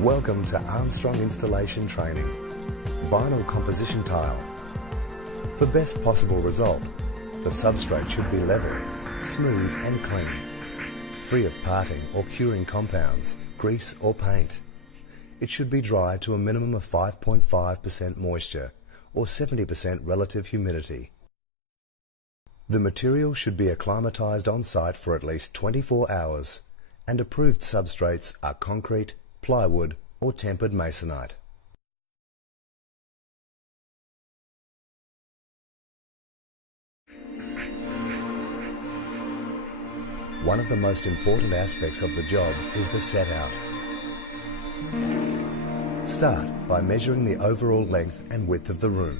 Welcome to Armstrong Installation Training. Vinyl composition tile. For best possible result, the substrate should be level, smooth and clean, free of parting or curing compounds, grease or paint. It should be dry to a minimum of 5.5% moisture or 70% relative humidity. The material should be acclimatized on site for at least 24 hours, and approved substrates are concrete, plywood or tempered masonite. One of the most important aspects of the job is the set out. Start by measuring the overall length and width of the room.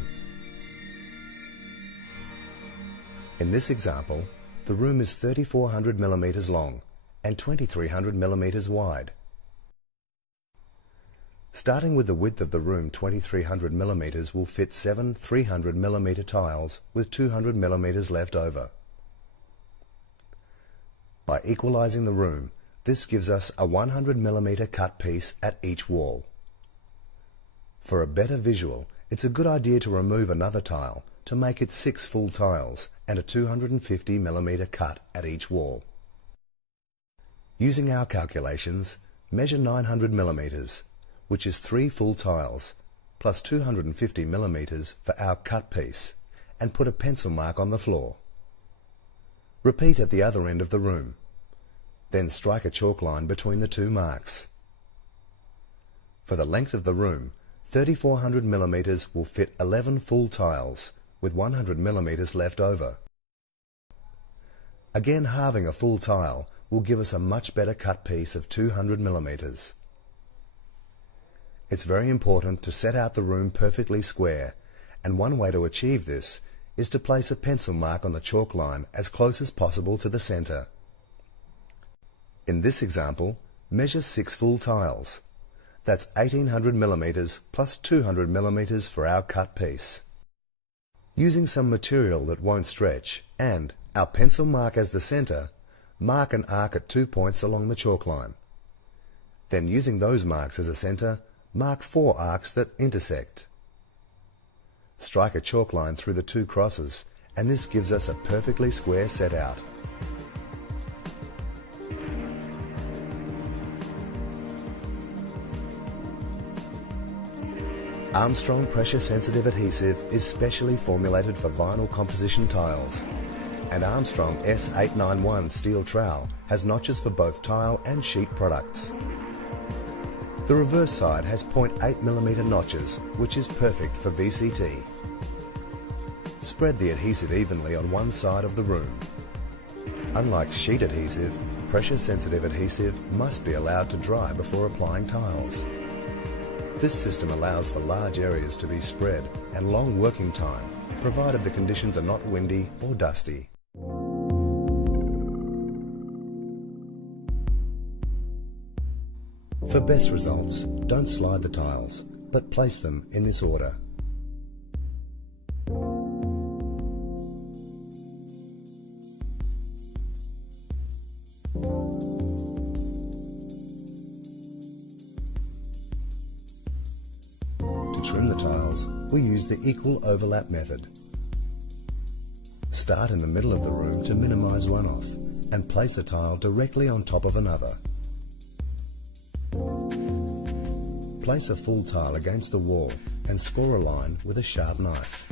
In this example, the room is 3,400 millimeters long and 2,300 millimeters wide. Starting with the width of the room, 2,300 millimeters will fit 7 300 millimeter tiles with 200 millimeters left over. By equalizing the room, this gives us a 100 millimeter cut piece at each wall. For a better visual, it's a good idea to remove another tile to make it 6 full tiles and a 250 millimeter cut at each wall. Using our calculations, measure 900 millimeters, which is 3 full tiles, plus 250 millimeters for our cut piece, and put a pencil mark on the floor. Repeat at the other end of the room. Then strike a chalk line between the two marks. For the length of the room, 3,400 millimeters will fit 11 full tiles, with 100 millimeters left over. Again, halving a full tile will give us a much better cut piece of 200 millimeters. It's very important to set out the room perfectly square, and one way to achieve this is to place a pencil mark on the chalk line as close as possible to the center. In this example, measure 6 full tiles. That's 1,800 millimeters plus 200 millimeters for our cut piece. Using some material that won't stretch and our pencil mark as the center, mark an arc at 2 points along the chalk line. Then, using those marks as a center, mark 4 arcs that intersect. Strike a chalk line through the 2 crosses, and this gives us a perfectly square set out. Armstrong pressure-sensitive adhesive is specially formulated for vinyl composition tiles, and Armstrong S891 steel trowel has notches for both tile and sheet products. The reverse side has 0.8mm notches, which is perfect for VCT. Spread the adhesive evenly on one side of the room. Unlike sheet adhesive, pressure-sensitive adhesive must be allowed to dry before applying tiles. This system allows for large areas to be spread and long working time, provided the conditions are not windy or dusty. For best results, don't slide the tiles, but place them in this order. To trim the tiles, we use the equal overlap method. Start in the middle of the room to minimize runoff, and place a tile directly on top of another. Place a full tile against the wall and score a line with a sharp knife.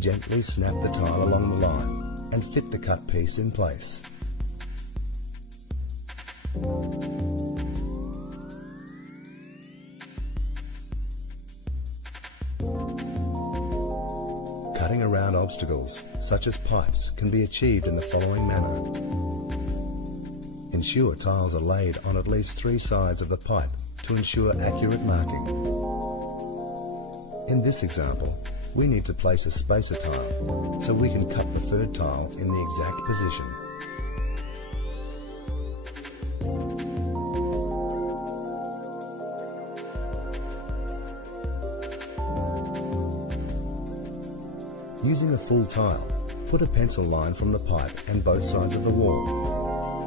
Gently snap the tile along the line and fit the cut piece in place. Cutting around obstacles, such as pipes, can be achieved in the following manner. Ensure tiles are laid on at least 3 sides of the pipe to ensure accurate marking. In this example, we need to place a spacer tile so we can cut the 3rd tile in the exact position. Using a full tile, put a pencil line from the pipe and both sides of the wall.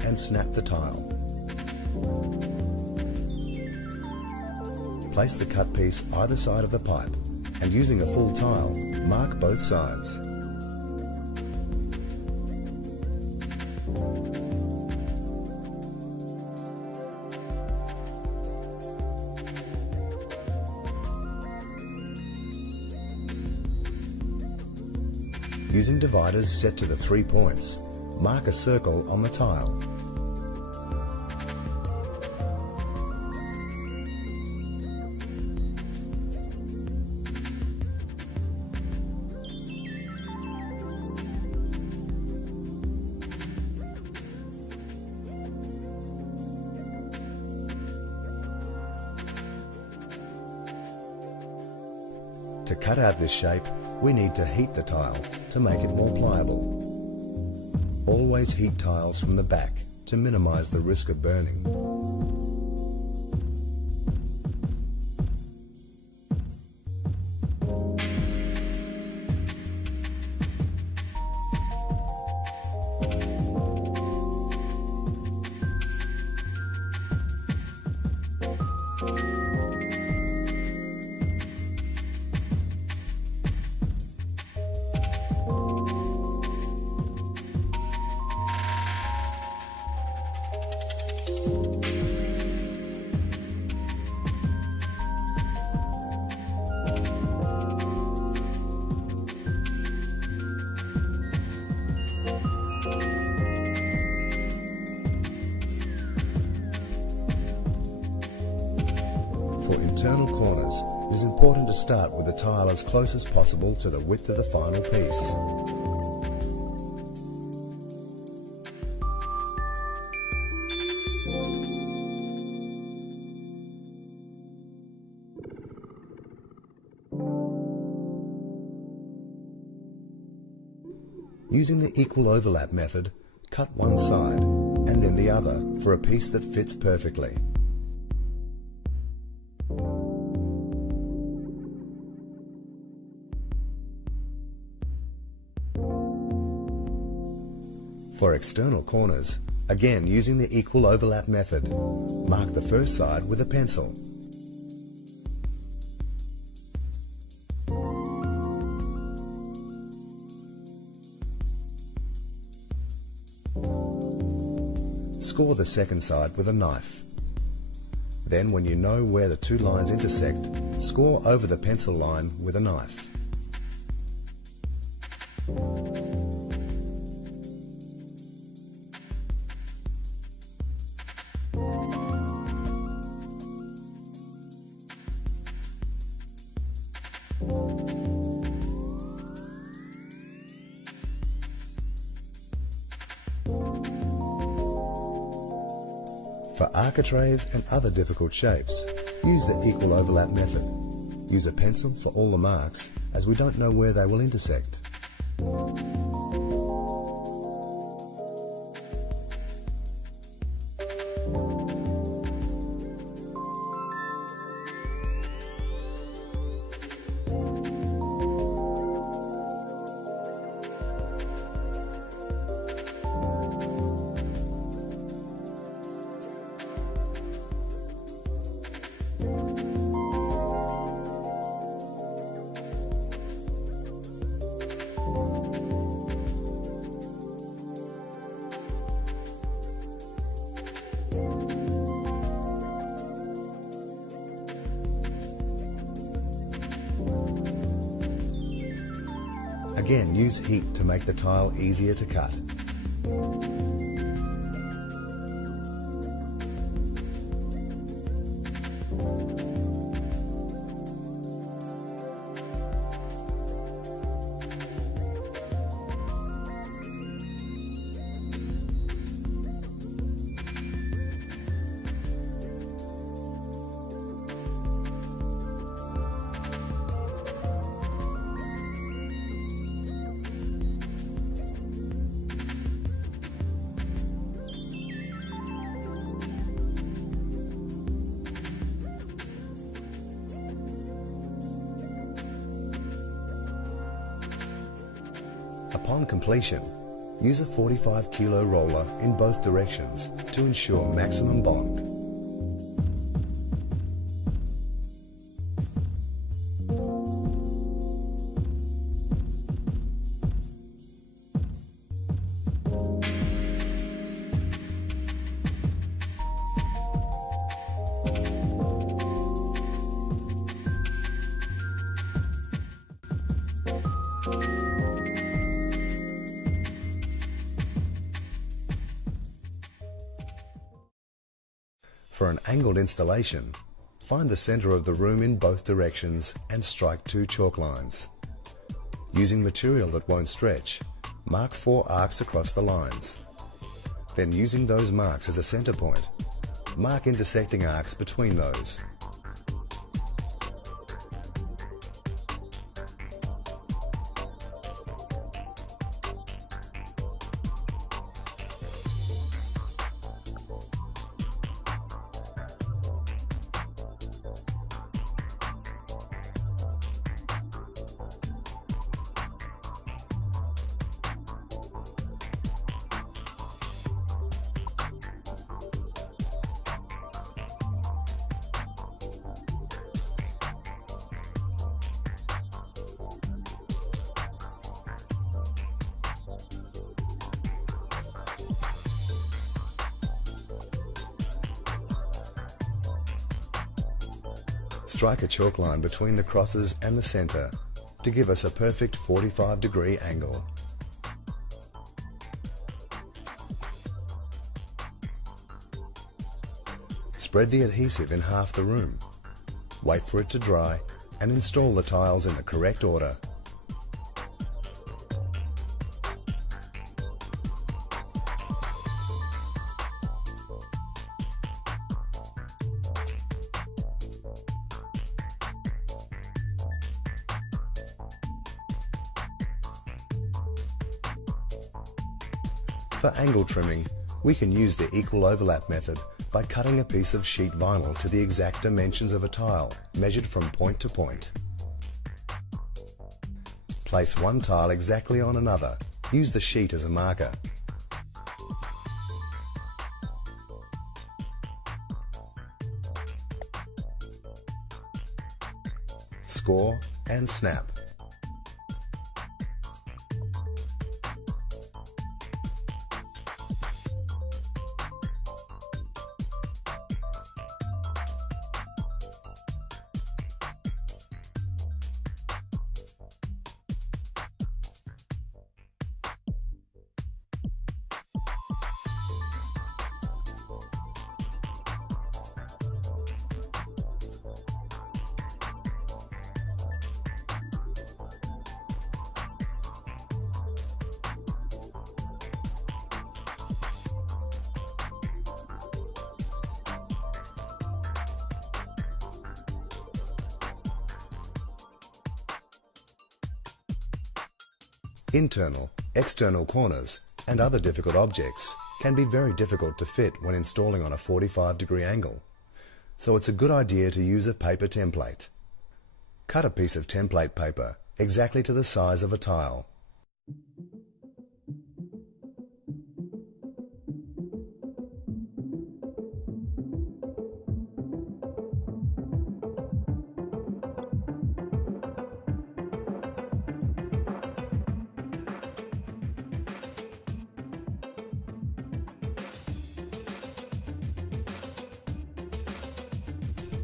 and snap the tile. Place the cut piece either side of the pipe and using a full tile, mark both sides. Using dividers set to the 3 points, mark a circle on the tile. To cut out this shape, we need to heat the tile to make it more pliable. Always heat tiles from the back to minimize the risk of burning. For internal corners, it is important to start with the tile as close as possible to the width of the final piece. Using the equal overlap method, cut one side and then the other for a piece that fits perfectly. For external corners, again using the equal overlap method, mark the first side with a pencil. Score the second side with a knife. Then, when you know where the two lines intersect, score over the pencil line with a knife. For architraves and other difficult shapes, use the equal overlap method. Use a pencil for all the marks, as we don't know where they will intersect. Again, use heat to make the tile easier to cut. Upon completion, Use a 45 kilo roller in both directions to ensure maximum bond. For an angled installation, find the center of the room in both directions and strike 2 chalk lines. Using material that won't stretch, mark 4 arcs across the lines. Then using those marks as a center point, mark intersecting arcs between those. Strike a chalk line between the crosses and the center to give us a perfect 45-degree angle. Spread the adhesive in half the room. Wait for it to dry and install the tiles in the correct order. For angle trimming, we can use the equal overlap method by cutting a piece of sheet vinyl to the exact dimensions of a tile, measured from point to point. Place one tile exactly on another. Use the sheet as a marker. Score and snap. Internal, external corners and other difficult objects can be very difficult to fit when installing on a 45-degree angle, so it's a good idea to use a paper template. Cut a piece of template paper exactly to the size of a tile.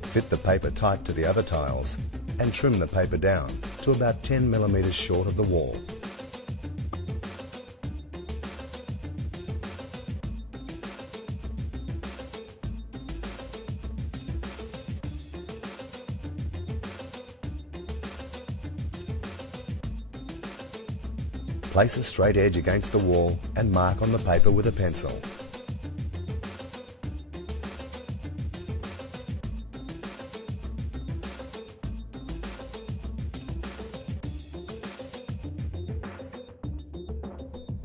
Fit the paper tight to the other tiles and trim the paper down to about 10 mm short of the wall. Place a straight edge against the wall and mark on the paper with a pencil.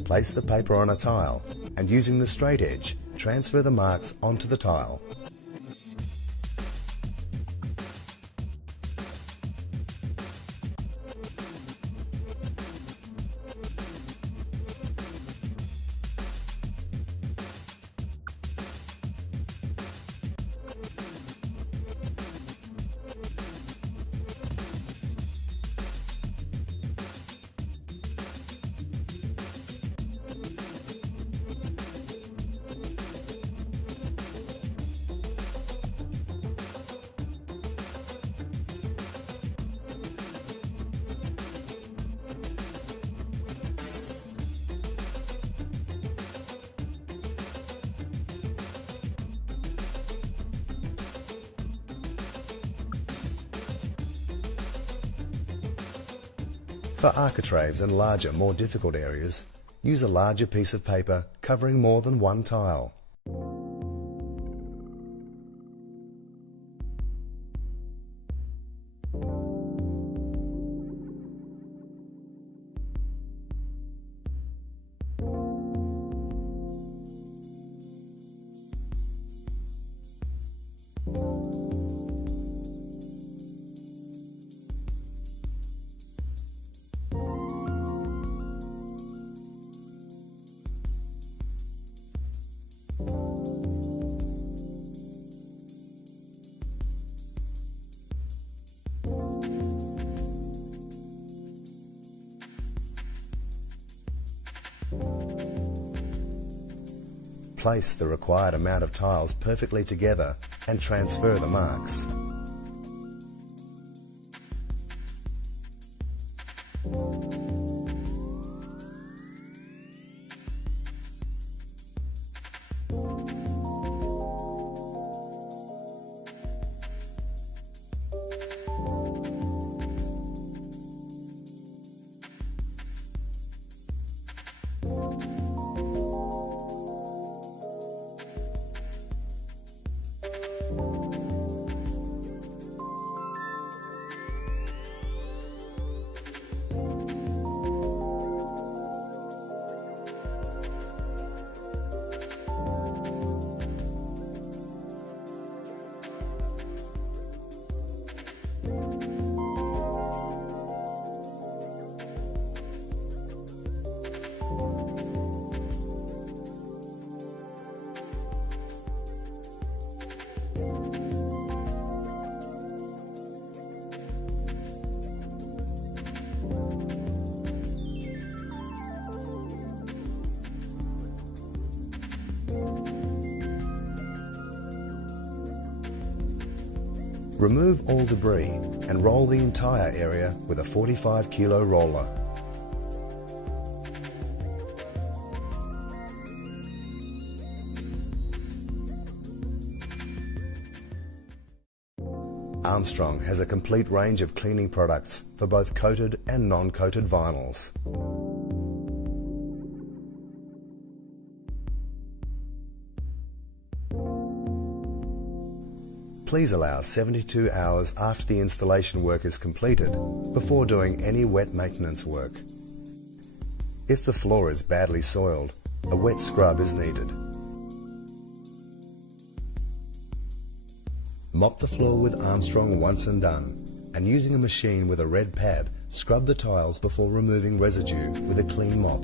Place the paper on a tile and using the straight edge, transfer the marks onto the tile. For architraves and larger, more difficult areas, use a larger piece of paper covering more than one tile. Place the required amount of tiles perfectly together and transfer the marks. Remove all debris and roll the entire area with a 45 kilo roller. Armstrong has a complete range of cleaning products for both coated and non-coated vinyls. Please allow 72 hours after the installation work is completed before doing any wet maintenance work. If the floor is badly soiled, a wet scrub is needed. Mop the floor with Armstrong once and done, and using a machine with a red pad, scrub the tiles before removing residue with a clean mop.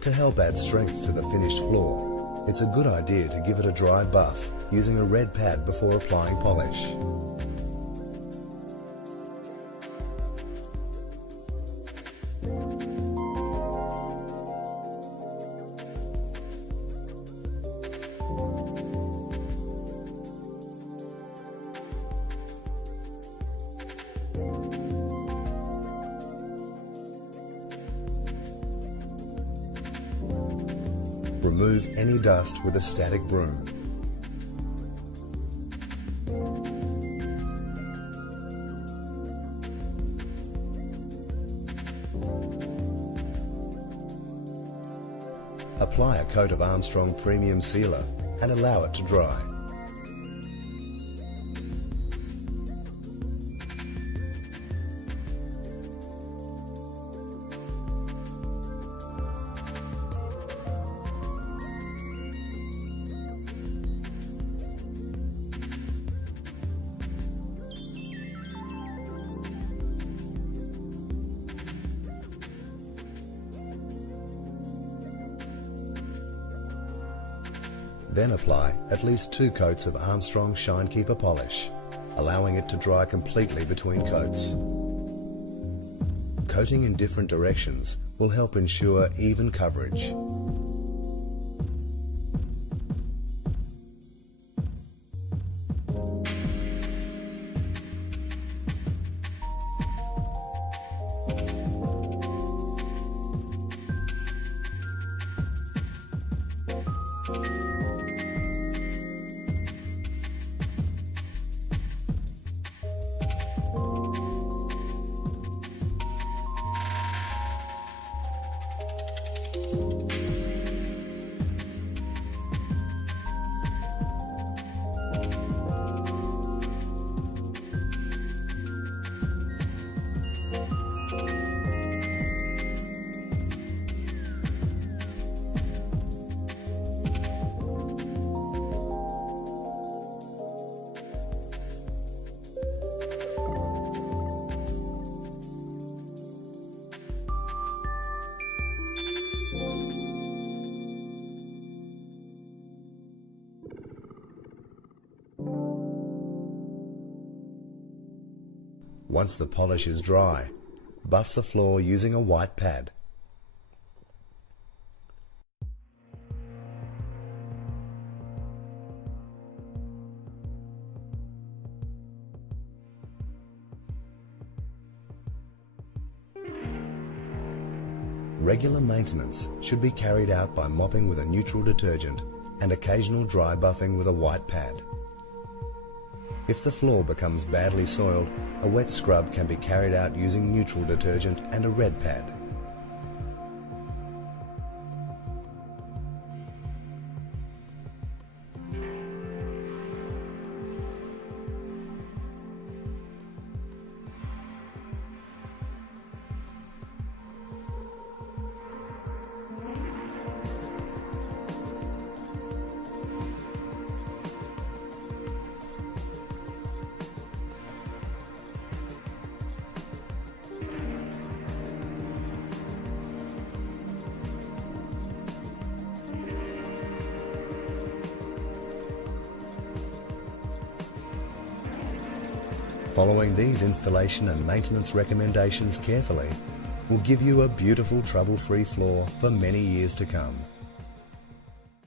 To help add strength to the finished floor, it's a good idea to give it a dry buff using a red pad before applying polish. Remove any dust with a static broom. Apply a coat of Armstrong Premium Sealer and allow it to dry. Then apply at least 2 coats of Armstrong Shine Keeper polish, allowing it to dry completely between coats. Coating in different directions will help ensure even coverage. Once the polish is dry, buff the floor using a white pad. Regular maintenance should be carried out by mopping with a neutral detergent and occasional dry buffing with a white pad. If the floor becomes badly soiled, a wet scrub can be carried out using neutral detergent and a red pad. Following these installation and maintenance recommendations carefully will give you a beautiful trouble-free floor for many years to come.